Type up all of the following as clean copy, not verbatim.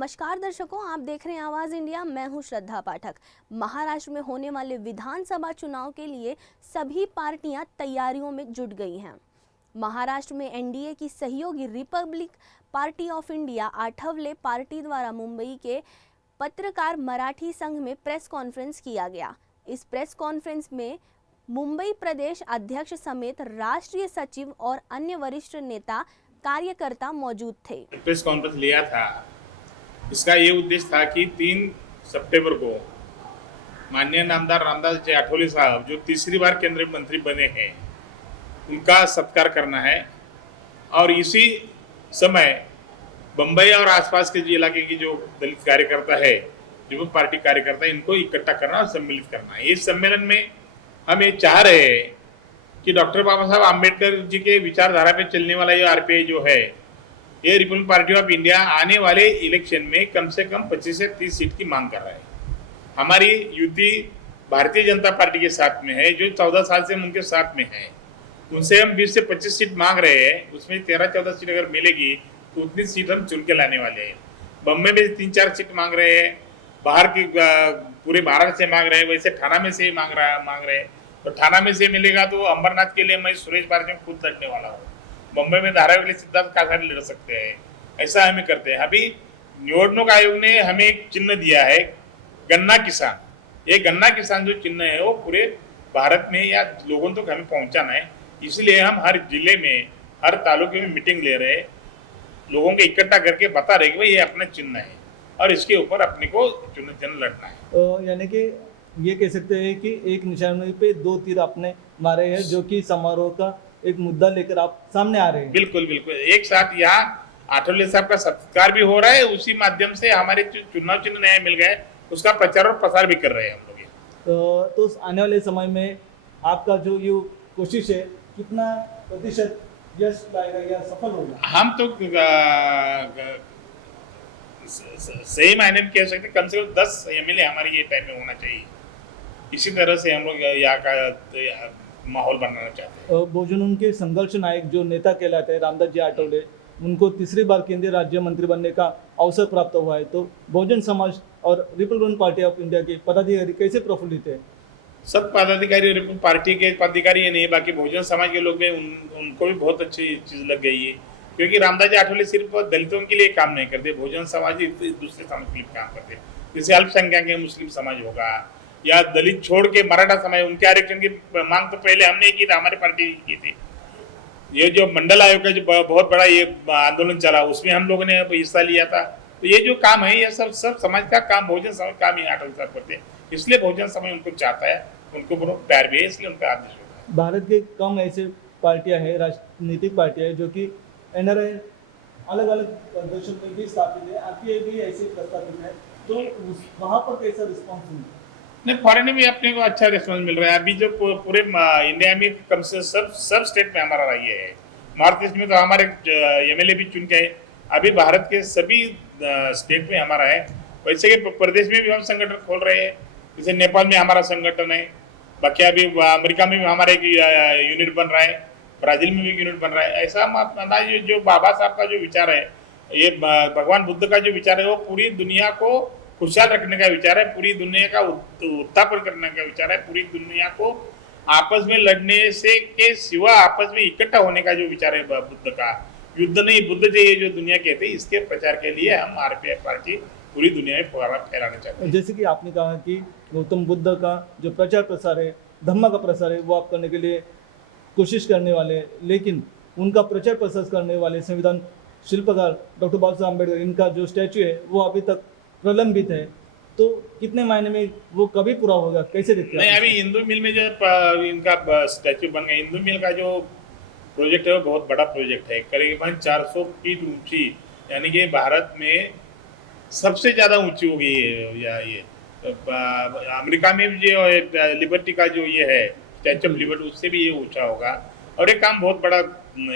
नमस्कार दर्शकों, आप देख रहे हैं आवाज़ इंडिया। मैं हूं श्रद्धा पाठक। महाराष्ट्र में होने वाले विधानसभा चुनाव के लिए सभी पार्टियां तैयारियों में जुट गई हैं। महाराष्ट्र में एनडीए की सहयोगी Republic party of India Athawale party द्वारा मुंबई के पत्रकार मराठी संघ में प्रेस कॉन्फ्रेंस किया गया। इस प्रेस कॉन्फ्रेंस में मुंबई प्रदेश अध्यक्ष समेत राष्ट्रीय सचिव और अन्य वरिष्ठ नेता कार्यकर्ता मौजूद थे। प्रेस कॉन्फ्रेंस लिया था। इसका ये उद्देश्य था कि 3 सितंबर को माननीय नामदार रामदास जी आठवले साहब जो तीसरी बार केंद्रीय मंत्री बने हैं उनका सत्कार करना है और इसी समय बम्बई और आसपास के इलाके की जो दलित कार्यकर्ता है, जो पार्टी कार्यकर्ता है, इनको इकट्ठा करना और सम्मिलित करना है। इस सम्मेलन में हम ये चाह रहे हैं कि डॉक्टर बाबा साहब आम्बेडकर जी के विचारधारा पे चलने वाला ये आरपीआई जो है, ये रिपब्लिक पार्टी ऑफ इंडिया आने वाले इलेक्शन में कम से कम 25 से 30 सीट की मांग कर रहा है। हमारी युति भारतीय जनता पार्टी के साथ में है, जो 14 साल से उनके साथ में है। उनसे हम 20 से 25 सीट मांग रहे हैं। उसमें 13-14 सीट अगर मिलेगी तो उतनी सीट हम चुन के लाने वाले हैं। बम्बई में 3-4 सीट मांग रहे हैं, बाहर की पूरे महाराष्ट्र से मांग रहे हैं, वैसे थाना में से मांग रहे हैं। तो थाना में से मिलेगा तो अंबरनाथ के लिए मैं सुरेश भारती में खुद लड़ने वाला हूँ। मुंबई में धारावी सिद्धार्थ कासारी लड़ सकते हैं। ऐसा हमें करते हैं। अभी निवडणूक आयोग ने हमें एक चिन्ह दिया है, गन्ना किसान। ये गन्ना किसान जो चिन्ह है वो पूरे भारत में या लोगों तक हमें पहुंचाना है। इसलिए हम हर जिले में, हर तालुके में मीटिंग ले रहे हैं, लोगों को इकट्ठा करके बता रहे कि भाई ये अपना चिन्ह है और इसके ऊपर अपने को चुनाव लड़ना है। यानी कि ये कह सकते हैं कि एक निशाने पे 2 तीर आपने मारे हैं, जो कि समारोह का एक मुद्दा लेकर आप सामने आ रहे हैं। बिल्कुल बिल्कुल, एक साथ यहाँ आठवले साहब का सत्कार भी हो रहा है, उसी माध्यम से हमारे चुनाव चिन्ह नया मिल गए, उसका प्रचार और प्रसार भी कर रहे हैं हम लोग। तो आने वाले समय में आपका जो ये कोशिश है, कितना प्रतिशत यश लाएगा या सफल होगा? हम तो सही मायने में कह सकते कम से कम 10 एमएलए हमारे ये टाइम में होना चाहिए। इसी तरह से हम लोग यहाँ का माहौल बनाना चाहते हैं। बहुजन उनके संघर्ष नायक जो नेता कहलाते हैं रामदास जी आठवले, उनको तीसरी बार केंद्रीय राज्य मंत्री बनने का अवसर प्राप्त हुआ है। तो बहुजन समाज और रिपब्लिकन पार्टी ऑफ इंडिया के पदाधिकारी कैसे प्रफुल्लित है? सब पदाधिकारी और पार्टी के पदाधिकारी ये नहीं, बाकी बहुजन समाज के लोग भी उनको भी बहुत अच्छी चीज़ लग गई है, क्योंकि रामदास जी आठवले सिर्फ दलितों के लिए काम नहीं करते, बहुजन समाज दूसरे समाज के लिए काम करते। जैसे अल्पसंख्यक के मुस्लिम समाज होगा या दलित छोड़ के मराठा समाज, उनके आरक्षण की मांग तो पहले हमने की थी, हमारी पार्टी की थी। ये जो मंडल आयोग का जो बहुत बड़ा ये आंदोलन चला, उसमें हम लोगों ने हिस्सा लिया था। तो ये जो काम है, ये सब समाज का काम, बहुजन समाज काम ही आठवले साहब करते हैं। इसलिए बहुजन समाज उनको चाहता है, उनको बहुत प्यार भी है, इसलिए उनका आदेश होता है। भारत के कम ऐसे पार्टियां हैं, राजनीतिक पार्टियां हैं, जो कि एनआरआई अलग अलग प्रदेशों में भी स्थापित है, आरपीआई भी ऐसे प्रस्तावित है। तो वहाँ पर कैसा रिस्पॉन्स है? नहीं, फॉरेन में भी अपने को अच्छा रिस्पॉन्स मिल रहा है। अभी जो पूरे इंडिया में कम से सब स्टेट में हमारा ये है। नॉर्थ ईस्ट में तो हमारे एमएलए भी चुन के अभी भारत के सभी स्टेट में हमारा है। वैसे कि प्रदेश में भी हम संगठन खोल रहे हैं। जैसे नेपाल में हमारा संगठन है, बाकी अभी अमेरिका में भी हमारा एक यूनिट बन रहा है, ब्राजील में भी यूनिट बन रहा है। ऐसा अपना जो बाबा साहब का जो विचार है, ये भगवान बुद्ध का जो विचार है, वो पूरी दुनिया को खुशहाल रखने का विचार है, पूरी दुनिया का उत्थापन करने का विचार है, पूरी दुनिया को आपस में लड़ने से के सिवा आपस में इकट्ठा होने का जो विचार है बुद्ध का। युद्ध नहीं, बुद्ध चाहिए जो दुनिया कहते हैं। इसके प्रचार के लिए हम आरपीआई पार्टी पूरी दुनिया में फैलाना चाहते हैं। जैसे कि आपने कहा कि गौतम बुद्ध का जो प्रचार प्रसार है, धम्म का प्रसार है, वो आप करने के लिए कोशिश करने वाले हैं, लेकिन उनका प्रचार प्रसार करने वाले संविधान शिल्पकार डॉक्टर बाबा साहब अम्बेडकर, इनका जो स्टैचू है वो अभी तक प्रलंबित है। तो कितने महीने में वो कभी पूरा होगा, कैसे देखते हैं? नहीं, अभी हिंदू मिल में जो इनका स्टैचू बन गया, हिंदू मिल का जो प्रोजेक्ट है वो बहुत बड़ा प्रोजेक्ट है, करीबन 400 फीट ऊंची, यानी कि भारत में सबसे ज़्यादा ऊंची हो गई है। या ये अमेरिका में भी जो लिबर्टी का जो ये है स्टैचू ऑफ लिबर्टी, उससे भी ये ऊंचा होगा। और ये काम बहुत बड़ा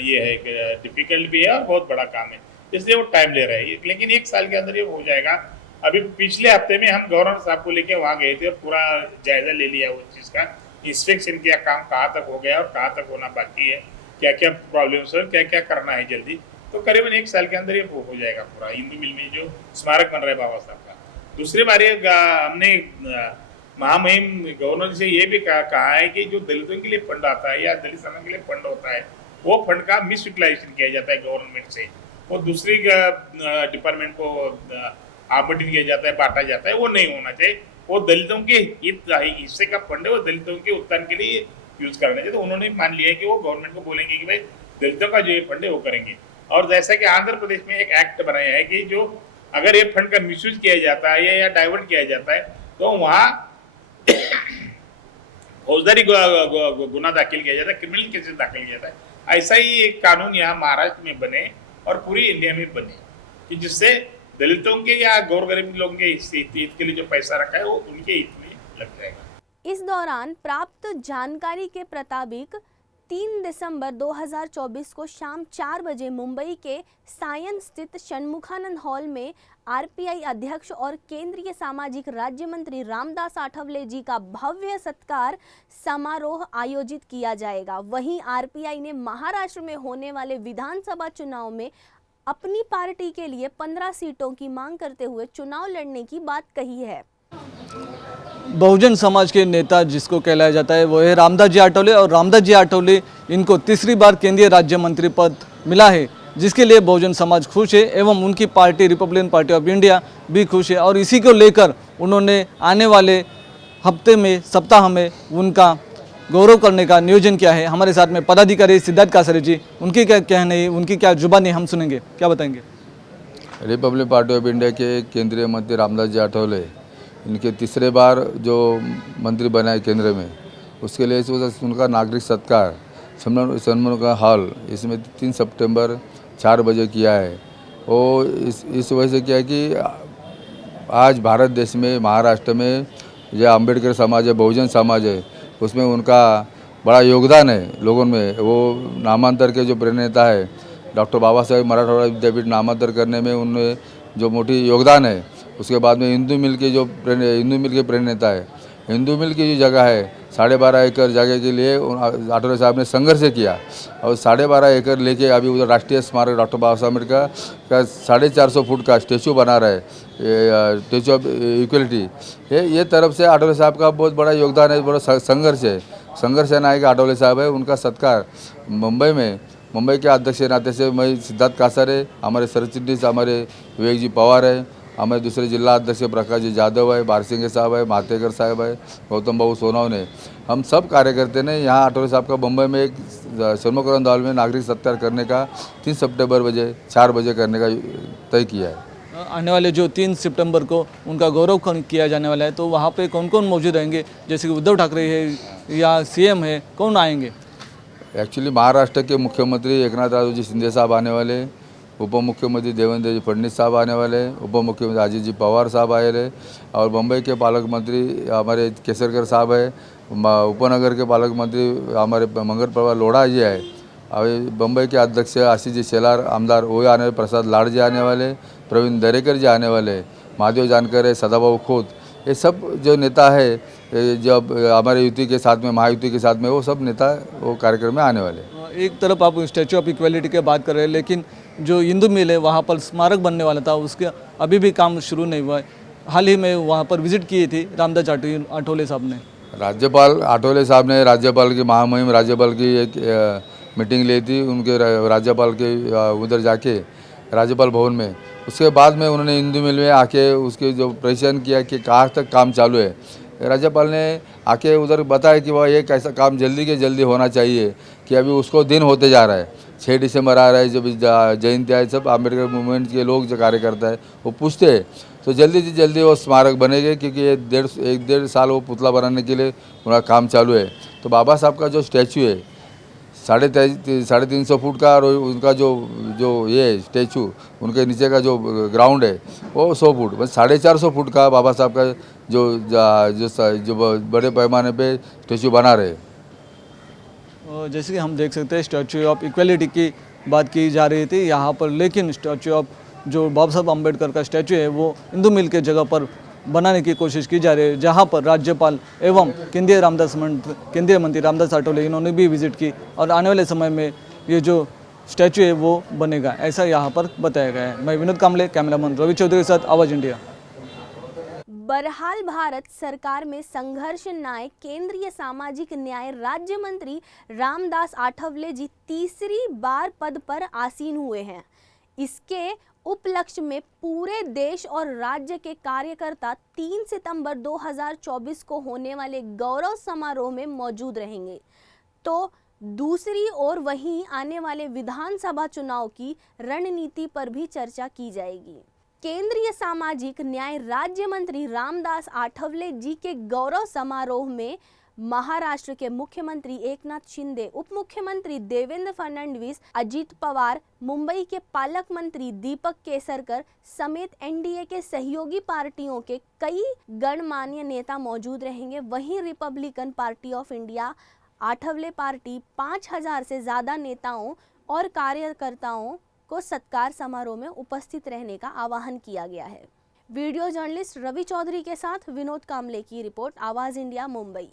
ये है, डिफिकल्ट भी है और बहुत बड़ा काम है, इसलिए वो टाइम ले रहा है, लेकिन 1 साल के अंदर ये हो जाएगा। अभी पिछले हफ्ते में हम गवर्नर साहब को लेके वहाँ गए थे और पूरा जायजा ले लिया उस चीज़ का, इंस्पेक्शन किया, काम कहाँ तक हो गया और कहाँ तक होना बाकी है, क्या क्या प्रॉब्लम्स है, क्या क्या करना है जल्दी, तो करीबन 1 साल के अंदर ये हो जाएगा पूरा हिंदू मिल में जो स्मारक बन रहा है बाबा साहब का। दूसरी बार ये हमने महामहिम गवर्नर से ये भी कहा है कि जो दलितों के लिए फंड आता है या दलित समाज के लिए फंड होता है, वो फंड का मिस यूटिलाइजेशन किया जाता है गवर्नमेंट से, वो दूसरी डिपार्टमेंट को आवंटित किया जाता है, बांटा जाता है, वो नहीं होना चाहिए। वो दलितों के हिस्से का फंड है, वो दलितों के उत्थान के लिए यूज करना चाहिए। तो उन्होंने मान लिया है कि वो गवर्नमेंट को बोलेंगे कि भाई दलितों का जो ये फंड है वो करेंगे। और जैसा कि आंध्र प्रदेश में एक एक्ट बनाया है कि जो अगर ये फंड का मिसयूज किया जाता है या डाइवर्ट किया जाता है तो वहाँ फौजदारी गुना दाखिल किया जाता है, क्रिमिनल केसेस दाखिल किया जाता है। ऐसा ही एक कानून यहाँ महाराष्ट्र में बने और पूरी इंडिया में बने कि जिससे दलितों के या गौर गरीब लोगों के हित के लिए जो पैसा रखा है वो उनके हित में लग जाएगा। इस दौरान प्राप्त जानकारी के मुताबिक 3 दिसंबर 2024 को शाम 4 बजे मुंबई के सायन स्थित षणमुखानंद हॉल में आरपीआई अध्यक्ष और केंद्रीय सामाजिक राज्य मंत्री रामदास आठवले जी का भव्य सत्कार समारोह आयोजित किया जाएगा। वहीं आरपीआई ने महाराष्ट्र में होने वाले विधानसभा चुनाव में अपनी पार्टी के लिए 15 सीटों की मांग करते हुए चुनाव लड़ने की बात कही है। बहुजन समाज के नेता जिसको कहलाया जाता है वो है रामदास जी आठवले, और रामदास जी आठवले इनको तीसरी बार केंद्रीय राज्य मंत्री पद मिला है, जिसके लिए बहुजन समाज खुश है एवं उनकी party Republican party of India भी खुश है। और इसी को लेकर उन्होंने आने वाले हफ्ते में सप्ताह में उनका गौरव करने का नियोजन किया है। हमारे साथ में पदाधिकारी सिद्धार्थ कासरे जी, उनकी क्या कहना है, उनकी क्या जुबानी हम सुनेंगे, क्या बताएंगे? रिपब्लिक पार्टी ऑफ इंडिया के केंद्रीय मंत्री रामदास जी आठवले इनके तीसरे बार जो मंत्री बनाए केंद्र में, उसके लिए उनका नागरिक सत्कार षणमुखानंद हॉल इसमें 3 सितंबर 4 बजे किया है। वो इस वजह से किया कि आज भारत देश में महाराष्ट्र में जो अम्बेडकर समाज है, बहुजन समाज है, उसमें उनका बड़ा योगदान है लोगों में। वो नामांतर के जो प्रेरणेता है, डॉक्टर बाबा साहेब मराठवाड़ा विद्यापीठ नामांतर करने में उनमें जो मोटी योगदान है। उसके बाद में हिंदू मिल के प्रेरणेता है। हिंदू मिल की जो जगह है 12.5 एकड़ जगह के लिए आठवले साहब ने संघर्ष किया और 12.5 एकड़ लेके अभी उधर राष्ट्रीय स्मारक डॉक्टर बाबा साहब अम्बेडकर का 450 फुट का स्टेचू बना रहा है, स्टेचू ऑफ इक्वलिटी। ये तरफ से आठवले साहब का बहुत बड़ा योगदान है, बड़ा संघर्ष नायक आठवले साहब है। उनका सत्कार मुंबई के अध्यक्ष के नाते से मैं सिद्धार्थ कासरे, हमारे सरचिटनीस हमारे विवेक जी पवार है, हमारे दूसरे जिला अध्यक्ष प्रकाश जी जाधव है, बारसिंगे साहब है, मातेकर साहब है, गौतम बाबू सोनवने, हम सब कार्यकर्ता ने यहाँ आठवले साहब का मुंबई में एक षणमुखानंद हॉल में नागरिक सत्कार करने का 3 सितंबर 4 बजे करने का तय किया है। आने वाले जो 3 सितंबर को उनका गौरव किया जाने वाला है, तो वहाँ पे कौन कौन मौजूद रहेंगे? जैसे कि उद्धव ठाकरे है या सीएम है, कौन आएंगे? एक्चुअली महाराष्ट्र के मुख्यमंत्री एकनाथ रावजी शिंदे साहब आने वाले, उप मुख्यमंत्री देवेंद्र जी फडणवीस साहब आने वाले, उप मुख्यमंत्री अजीत जी पवार साहब आए रहे, और मुंबई के पालक मंत्री हमारे केसरकर साहब है, उपनगर के पालक मंत्री हमारे मंगल प्रभा लोढ़ा जी है, अभी मुंबई के अध्यक्ष आशीष जी शेलार आमदार वो आने वाले, प्रसाद लाड़ जी आने वाले, प्रवीण दरेकर जी आने वाले, महादेव जानकर है, सदाबाबू खोत, ये सब जो नेता है जब हमारे युति के साथ में, महायुति के साथ में, वो सब नेता वो कार्यक्रम में आने वाले। एक तरफ आप स्टैचू ऑफ इक्वलिटी की बात कर रहे हैं, लेकिन जो हिंदू मिल है वहाँ पर स्मारक बनने वाला था, उसके अभी भी काम शुरू नहीं हुआ है। हाल ही में वहाँ पर विजिट की थी रामदास आठवले साहब ने, राज्यपाल आठवले साहब ने राज्यपाल की महामहिम राज्यपाल की एक मीटिंग ली थी उनके राज्यपाल के उधर जाके राज्यपाल भवन में। उसके बाद में उन्होंने हिंदू मिल में आके उसके जो परेशान किया कि कहाँ तक काम चालू है। राज्यपाल ने आके उधर बताया कि वह एक ऐसा काम जल्दी के जल्दी होना चाहिए कि अभी उसको दिन होते जा रहा है, 6 दिसंबर आ रहा है, जब जयंती है, सब अम्बेडकर मूवमेंट के लोग जो कार्यकर्ता है वो पूछते हैं, तो जल्दी से जल्दी वो स्मारक बनेंगे, क्योंकि ये 1.5 साल वो पुतला बनाने के लिए उनका काम चालू है। तो बाबा साहब का जो स्टैचू है 350 फुट का, और उनका जो ये स्टैचू उनके नीचे का जो ग्राउंड है वो 100 फुट, बस 450 फुट का बाबा साहब का जो बड़े पैमाने पे स्टैचू बना रहे। जैसे कि हम देख सकते हैं स्टैचू ऑफ इक्वलिटी की बात की जा रही थी यहाँ पर, लेकिन स्टैचू ऑफ जो बाबा साहब अम्बेडकर का स्टैचू है वो हिंदू मिल के जगह पर बनाने की कोशिश की जा रही है, जहां पर राज्यपाल एवं केंद्रीय मंत्री रामदास आठवले इन्होंने भी विजिट की। और आने वाले समय में ये जो स्टैचू है वो बनेगा, ऐसा यहाँ पर बताया गया है। मैं विनोद कामले, कैमरामैन रवि चौधरी के साथ आवाज़ इंडिया। बहरहाल भारत सरकार में संघर्ष नायक केंद्रीय सामाजिक न्याय राज्य मंत्री रामदास आठवले जी तीसरी बार पद पर आसीन हुए हैं। इसके उपलक्ष्य में पूरे देश और राज्य के कार्यकर्ता 3 सितंबर 2024 को होने वाले गौरव समारोह में मौजूद रहेंगे। तो दूसरी ओर वहीं आने वाले विधानसभा चुनाव की रणनीति पर भी चर्चा की जाएगी। केंद्रीय सामाजिक न्याय राज्य मंत्री रामदास आठवले जी के गौरव समारोह में महाराष्ट्र के मुख्यमंत्री एकनाथ शिंदे, उप मुख्यमंत्री देवेंद्र फडणवीस, अजित पवार, मुंबई के पालक मंत्री दीपक केसरकर समेत एनडीए के सहयोगी पार्टियों के कई गणमान्य नेता मौजूद रहेंगे। वहीं Republican party of India Athawale party 5000 से ज़्यादा नेताओं और कार्यकर्ताओं को सत्कार समारोह में उपस्थित रहने का आह्वान किया गया है। वीडियो जर्नलिस्ट रवि चौधरी के साथ विनोद कामले की रिपोर्ट, आवाज़ इंडिया, मुंबई।